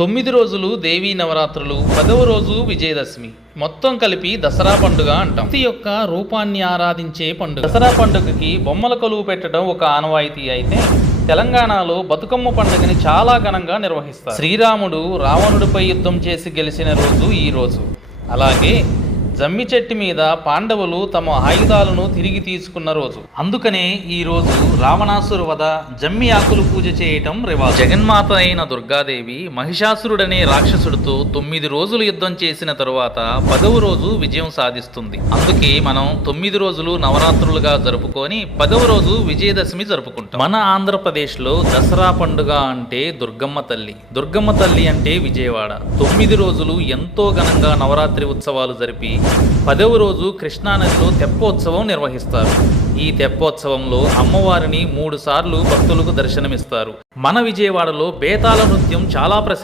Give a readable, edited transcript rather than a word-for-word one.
9 రోజులు దేవీ నవరాత్రులు, 10వ రోజు విజయదశమి, మొత్తం కలిపి దసరా పండుగ అంటాం. శక్తి యొక్క రూపాన్ని ఆరాధించే పండుగ. దసరా పండుగకి బొమ్మల కొలువు పెట్టడం ఒక ఆనవాయితీ అయితే తెలంగాణలో బతుకమ్మ పండుగని చాలా ఘనంగా నిర్వహిస్తారు. శ్రీరాముడు రావణుడిపై యుద్ధం చేసి గెలిచిన రోజు ఈ రోజు. అలాగే జమ్మి చెట్టు మీద పాండవులు తమ ఆయుధాలను తిరిగి తీసుకున్న రోజు. అందుకనే ఈ రోజు రావణాసుర వధ, జమ్మి ఆకులు పూజ చేయటం రివాజు. జగన్మాత అయిన దుర్గాదేవి మహిషాసురుడనే రాక్షసుడితో 9 రోజులు యుద్ధం చేసిన తరువాత 10వ రోజు విజయం సాధిస్తుంది. అందుకే మనం 9 రోజులు నవరాత్రులుగా జరుపుకొని 10వ రోజు విజయదశమి జరుపుకుంటాం. మన ఆంధ్రప్రదేశ్లో దసరా పండుగ అంటే దుర్గమ్మ తల్లి. దుర్గమ్మ తల్లి అంటే విజయవాడ. 9 రోజులు ఎంతో ఘనంగా నవరాత్రి ఉత్సవాలు జరిపి 10వ రోజు కృష్ణానదిలో తెప్పోత్సవం నిర్వహిస్తారు. ఈ తెప్పోత్సవంలో అమ్మవారిని 3 సార్లు భక్తులకు దర్శనమిస్తారు. మన విజయవాడలో బేతాళ నృత్యం చాలా ప్రసిద్ధి.